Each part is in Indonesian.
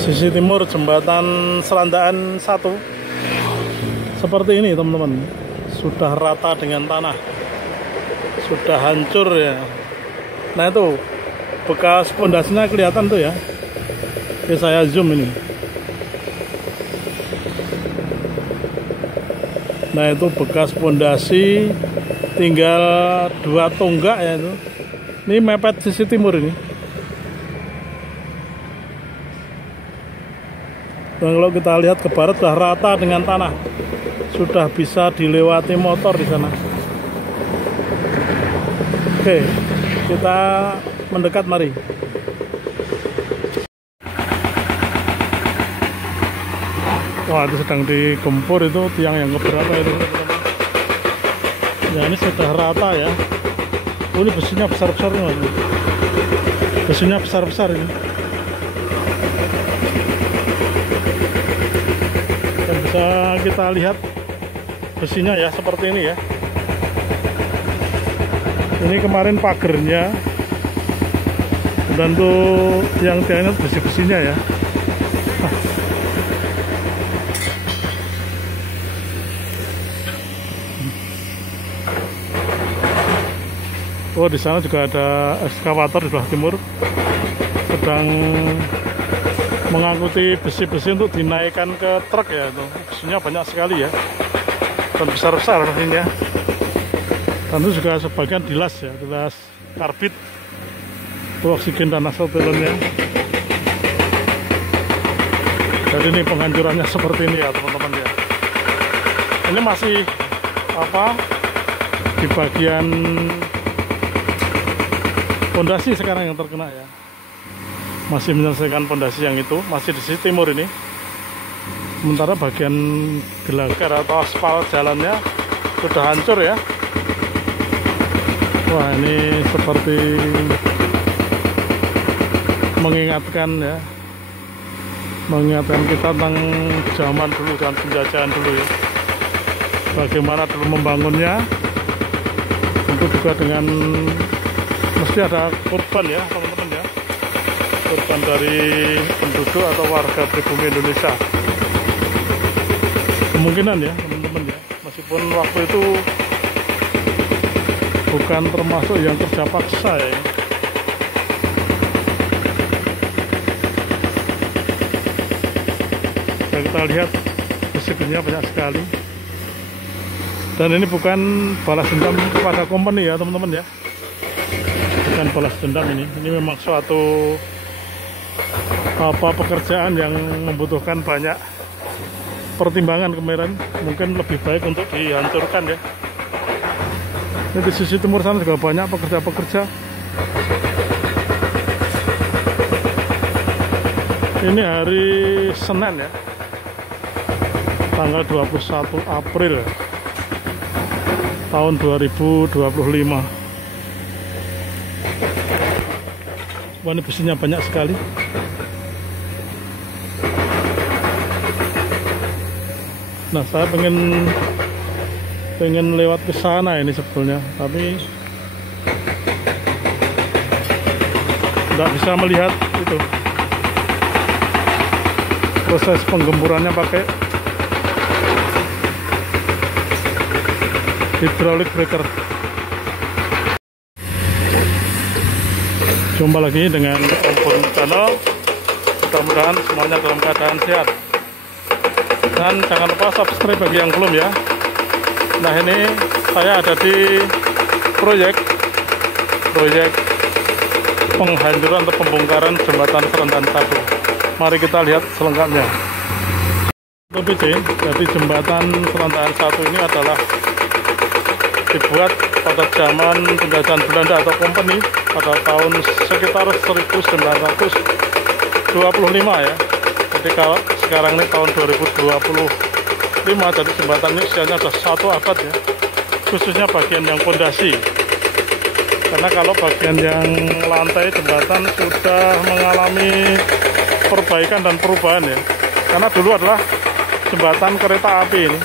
Sisi timur jembatan Serandaan 1 seperti ini teman-teman, sudah rata dengan tanah, sudah hancur ya. Nah itu bekas pondasinya kelihatan tuh ya. Oke, saya zoom ini. Nah itu bekas pondasi, tinggal 2 tonggak ya itu. Ini mepet sisi timur ini. Dan kalau kita lihat ke barat sudah rata dengan tanah, sudah bisa dilewati motor di sana. Oke, kita mendekat, mari. Wah, itu sedang digempur itu tiang yang keberapa itu. Ya ini sudah rata ya. Oh, ini besinya besar-besar nih. Besinya besar-besar ini. Dan bisa kita lihat besinya ya seperti ini ya. Ini kemarin pagernya, dan tuh yang tiangnya besi-besinya ya. Oh, di sana juga ada ekskavator di sebelah timur, sedang mengangkuti besi-besi untuk dinaikkan ke truk ya. Itu besinya banyak sekali ya, dan besar-besar besinya. Dan itu juga sebagian dilas ya, dilas karbit, itu oksigen dan asetilonnya. Jadi ini penghancurannya seperti ini ya teman-teman ya. Ini masih di bagian pondasi sekarang yang terkena ya. Masih menyelesaikan pondasi yang itu, masih di sisi timur ini. Sementara bagian gelagar atau aspal jalannya sudah hancur ya. Wah, ini seperti mengingatkan ya, mengingatkan kita tentang zaman dulu, zaman penjajahan dulu ya. Bagaimana dulu membangunnya, tentu juga dengan mesti ada korban ya teman-teman ya, korban dari penduduk atau warga pribumi Indonesia. Kemungkinan ya teman-teman ya, meskipun waktu itu bukan termasuk yang kerja paksa ya. Dan kita lihat besi-besinya banyak sekali. Dan ini bukan balas dendam kepada company ya teman-teman ya. Bukan balas dendam ini memang suatu pekerjaan yang membutuhkan banyak pertimbangan kemarin. Mungkin lebih baik untuk dihancurkan ya. Ini di sisi timur sana juga banyak pekerja-pekerja. Ini hari Senin ya, tanggal 21 April tahun 2025. Wah, ini besinya banyak sekali. Nah, saya pengen lewat ke sana ini sebetulnya, tapi nggak bisa melihat itu proses penggemburannya pakai hydraulic breaker. Jumpa lagi dengan Om Pun Channel. Mudah-mudahan semuanya dalam keadaan sehat. Dan jangan lupa subscribe bagi yang belum ya. Nah, ini saya ada di proyek penghancuran atau pembongkaran jembatan Serandaan 1. Mari kita lihat selengkapnya. Jadi jembatan Serandaan 1 ini adalah dibuat pada zaman penjajahan Belanda atau company pada tahun sekitar 1925 ya. Jadi kalau sekarang ini tahun 2025, jadi jembatan ini usianya sudah 1 abad ya, khususnya bagian yang pondasi. Karena kalau bagian yang lantai jembatan sudah mengalami perbaikan dan perubahan ya. Karena dulu adalah jembatan kereta api ini.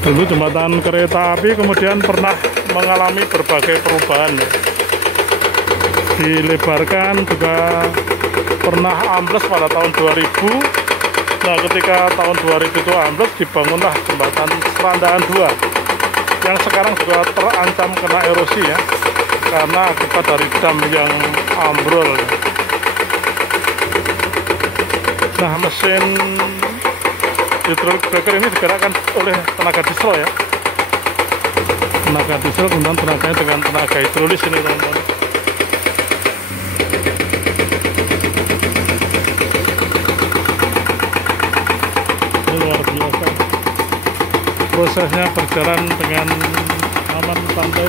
Dulu jembatan kereta api kemudian pernah mengalami berbagai perubahan ya. dilebarkan, juga pernah ambles pada tahun 2000. Nah, ketika tahun 2000 itu ambles, dibangunlah jembatan Serandaan 2 yang sekarang juga terancam kena erosi ya, karena akibat dari dam yang ambrol. Nah, mesin hydraulic breaker ini digerakkan oleh tenaga diesel ya, tenaga diesel kemudian tenaganya dengan tenaga hidrolis ini teman-teman. Ini luar biasa, prosesnya berjalan dengan aman santai.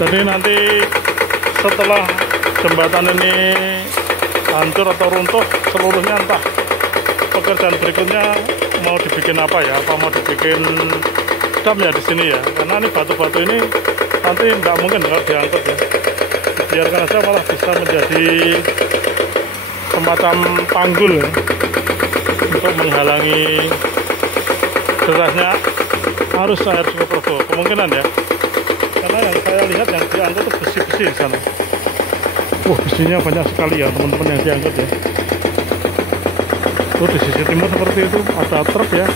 Jadi nanti setelah jembatan ini hancur atau runtuh seluruhnya, entah pekerjaan berikutnya mau dibikin apa ya, apa mau dibikin dam ya di sini ya, karena ini batu-batu ini nanti nggak mungkin nggak diangkut ya, biarkan aja, malah bisa menjadi semacam tanggul ya, untuk menghalangi derasnya arus air Sungai Progo kemungkinan ya. Karena yang saya lihat yang diangkut itu besi-besi di sana. Wah, besinya banyak sekali ya teman-teman yang diangkut ya. Tuh di sisi timur seperti itu ada truk ya.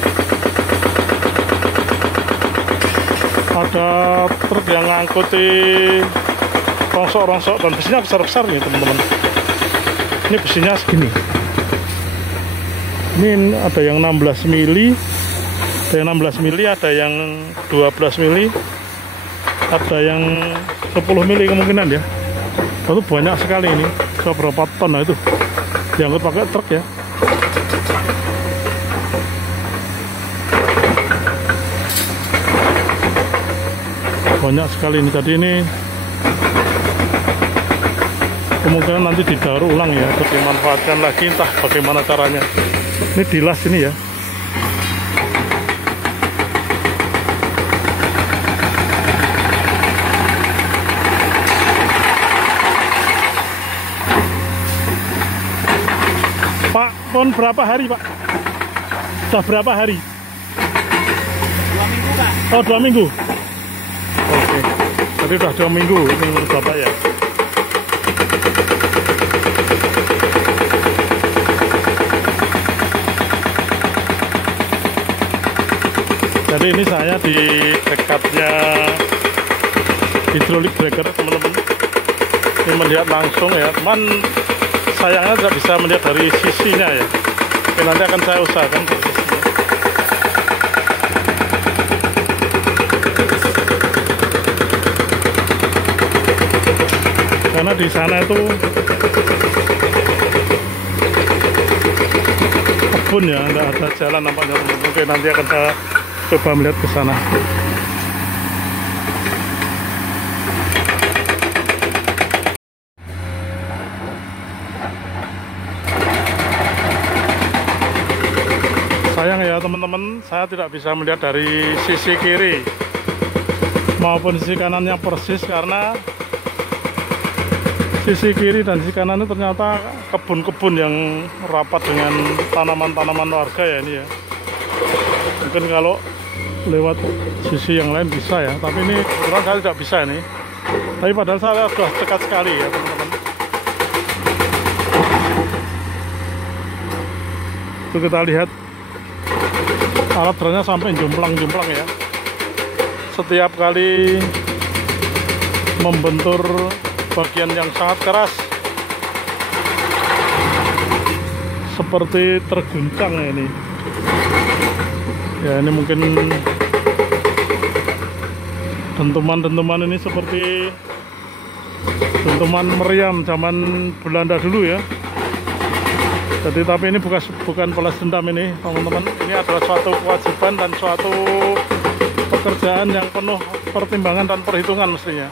Ada truk yang ngangkuti rongsok-rongsok dan besinya besar-besar nih teman-teman. Ini besinya segini. Ini ada yang 16 mili, ada yang 16 mili, ada yang 12 mili. Ada yang 10 mili kemungkinan ya. Itu banyak sekali ini. Berapa ton nah itu diangkut pakai truk ya. Banyak sekali ini. Tadi ini kemungkinan nanti didaur ulang ya, untuk dimanfaatkan lagi, entah bagaimana caranya. Ini dilas ini ya. Pak, pon berapa hari Pak? Sudah berapa hari? 2 minggu Pak. Oh, 2 minggu. Oke, jadi sudah 2 minggu ini menurut Bapak ya. Jadi ini saya di dekatnya hydraulic breaker teman-teman. Ini melihat langsung ya, teman. Sayangnya tidak bisa melihat dari sisinya ya. Oke, nanti akan saya usahakan dari sisinya. Karena di sana itu kebun ya, nggak ada jalan nampaknya. Oke, nanti akan saya coba melihat ke sana. Sayang ya teman-teman, saya tidak bisa melihat dari sisi kiri maupun sisi kanannya persis, karena sisi kiri dan sisi kanan itu ternyata kebun-kebun yang rapat dengan tanaman-tanaman warga ya ini ya. Mungkin kalau lewat sisi yang lain bisa ya, tapi ini kebetulan saya tidak bisa ini. Tapi padahal saya sudah dekat sekali ya teman-teman. Itu kita lihat alat beratnya sampai jomplang-jomplang ya. Setiap kali membentur bagian yang sangat keras, seperti terguncang ya ini. Ya ini mungkin dentuman-dentuman ini seperti dentuman meriam zaman Belanda dulu ya. Jadi tapi ini bukan balas dendam ini teman-teman. Ini adalah suatu kewajiban dan suatu pekerjaan yang penuh pertimbangan dan perhitungan mestinya.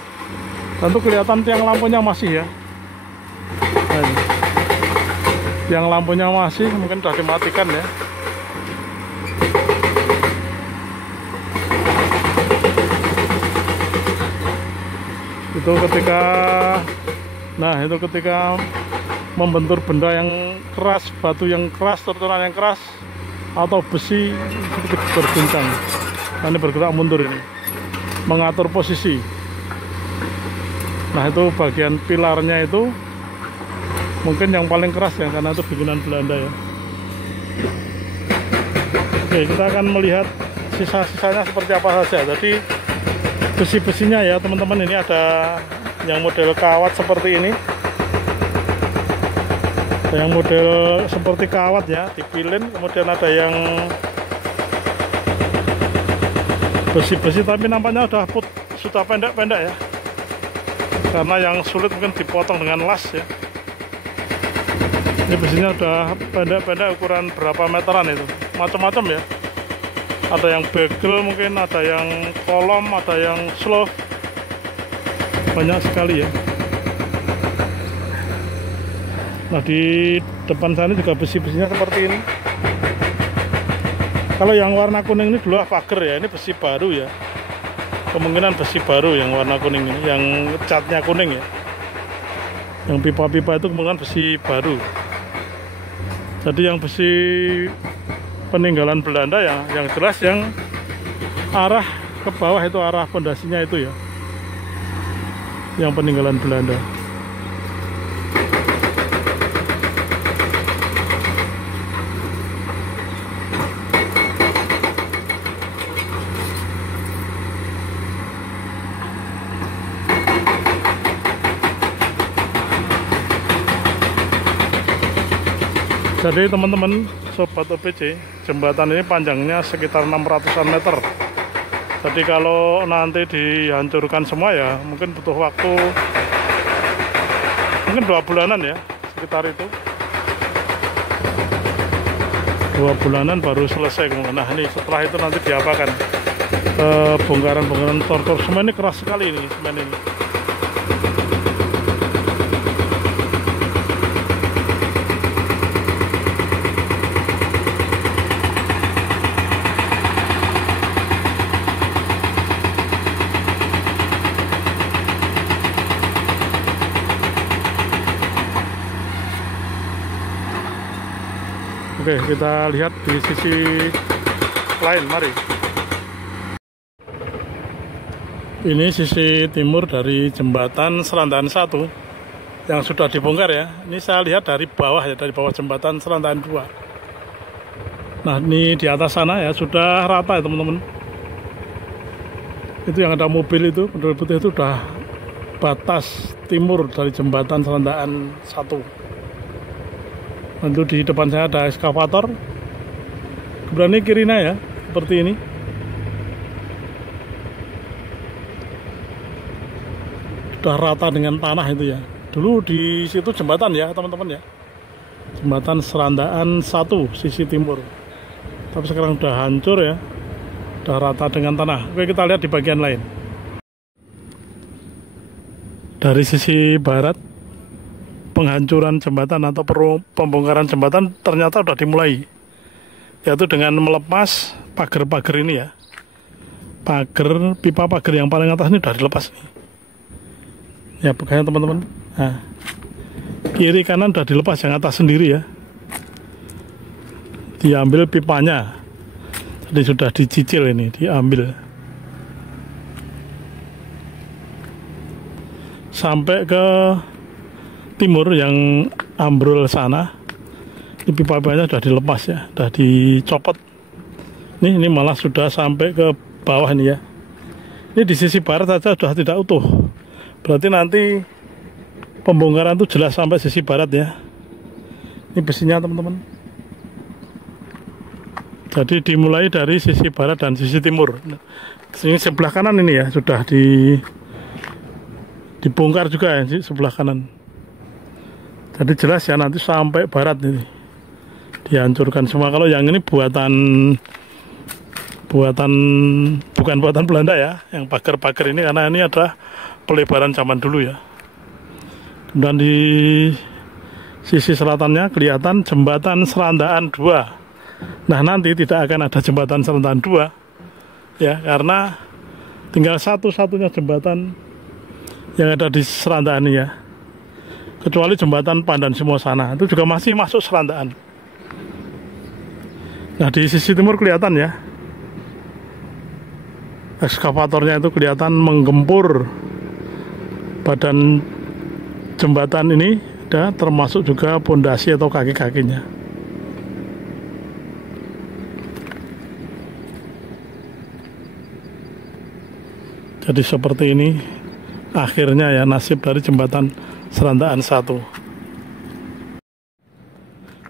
Tentu kelihatan tiang lampunya masih ya. Nah, ini. Tiang lampunya masih, mungkin sudah dimatikan ya. Itu ketika membentur benda yang keras, batu yang keras, tertulan yang keras, atau besi sedikit berguncang. Nah, ini bergerak mundur ini, mengatur posisi. Nah, itu bagian pilarnya itu mungkin yang paling keras ya, karena itu bikinan Belanda ya. Oke, kita akan melihat sisa-sisanya seperti apa saja. Jadi besi-besinya ya teman-teman, ini ada yang model kawat seperti ini, ada yang model seperti kawat ya, dipilin. Kemudian ada yang besi-besi tapi nampaknya sudah pendek-pendek ya, karena yang sulit mungkin dipotong dengan las ya. Ini besinya udah pendek-pendek, ukuran berapa meteran itu, macam-macam ya. Ada yang bagel mungkin, ada yang kolom, ada yang slow, banyak sekali ya. Nah, di depan sana juga besi-besinya seperti ini. Kalau yang warna kuning ini dulu pagar ya, ini besi baru ya. Kemungkinan besi baru yang warna kuning ini, yang catnya kuning ya. Yang pipa-pipa itu kemungkinan besi baru. Jadi yang besi peninggalan Belanda ya, yang jelas yang arah ke bawah itu arah pondasinya itu ya, yang peninggalan Belanda. Jadi teman-teman sobat OPC, jembatan ini panjangnya sekitar 600-an meter. Jadi kalau nanti dihancurkan semua ya mungkin butuh waktu mungkin 2 bulanan ya, sekitar itu 2 bulanan baru selesai. Nah, ini setelah itu nanti diapakan, bongkaran-bongkaran tor-tor. Semen ini keras sekali ini, semen ini. Oke, kita lihat di sisi lain, mari. Ini sisi timur dari jembatan Serandaan 1 yang sudah dibongkar ya. Ini saya lihat dari bawah ya, dari bawah jembatan Serandaan 2. Nah, ini di atas sana ya sudah rata ya teman-teman. Itu yang ada mobil itu, bendera putih itu udah batas timur dari jembatan Serandaan 1. Tentu di depan saya ada eskavator. Kemudian ini kirinya ya, seperti ini. Sudah rata dengan tanah itu ya. Dulu di situ jembatan ya teman-teman ya. Jembatan Serandaan 1 sisi timur. Tapi sekarang sudah hancur ya. Sudah rata dengan tanah. Oke, kita lihat di bagian lain. Dari sisi barat, penghancuran jembatan atau pembongkaran jembatan ternyata sudah dimulai, yaitu dengan melepas pagar-pagar ini ya. Pagar, pipa pagar yang paling atas ini sudah dilepas nih. Ya, pokoknya teman-teman. Nah, kiri kanan sudah dilepas, yang atas sendiri ya. Diambil pipanya. Jadi sudah dicicil ini, diambil. Sampai ke timur yang ambrol sana, ini pipa-pipanya sudah dilepas ya, sudah dicopot. Ini malah sudah sampai ke bawah ini ya. Ini di sisi barat saja sudah tidak utuh. Berarti nanti pembongkaran itu jelas sampai sisi barat ya. Ini besinya teman-teman. Jadi dimulai dari sisi barat dan sisi timur. Ini sebelah kanan ini ya sudah dibongkar juga ya, sebelah kanan. Jadi jelas ya nanti sampai barat ini dihancurkan semua. Kalau yang ini bukan buatan Belanda ya, yang pagar-pagar ini, karena ini adalah pelebaran zaman dulu ya. Dan di sisi selatannya kelihatan jembatan Serandaan 2. Nah, nanti tidak akan ada jembatan Serandaan 2 ya, karena tinggal satu-satunya jembatan yang ada di Serandaan ini ya. Kecuali jembatan Pandan Simosana, itu juga masih masuk Serandaan. Nah, di sisi timur kelihatan ya, ekskavatornya itu kelihatan menggempur badan jembatan ini, dan termasuk juga pondasi atau kaki-kakinya. Jadi seperti ini akhirnya ya nasib dari jembatan Serandaan 1.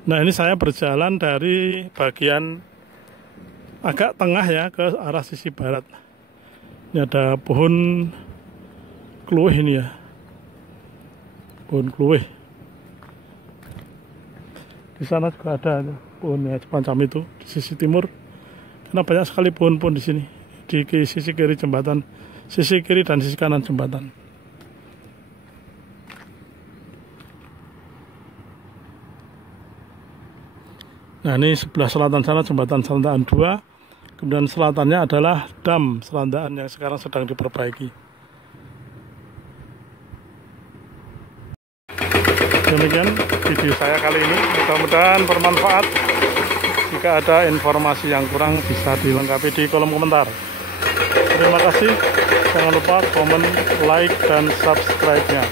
Nah, ini saya berjalan dari bagian agak tengah ya ke arah sisi barat. Ini ada pohon kluwih ini ya, pohon kluwih. Di sana juga ada pohonnya semacam itu di sisi timur. Karena banyak sekali pohon-pohon di sini, di sisi kiri jembatan, sisi kiri dan sisi kanan jembatan. Nah, ini sebelah selatan sana jembatan Serandaan 2. Kemudian selatannya adalah dam Serandaan yang sekarang sedang diperbaiki. Demikian video saya kali ini, mudah-mudahan bermanfaat. Jika ada informasi yang kurang bisa dilengkapi di kolom komentar. Terima kasih, jangan lupa komen, like, dan subscribe-nya.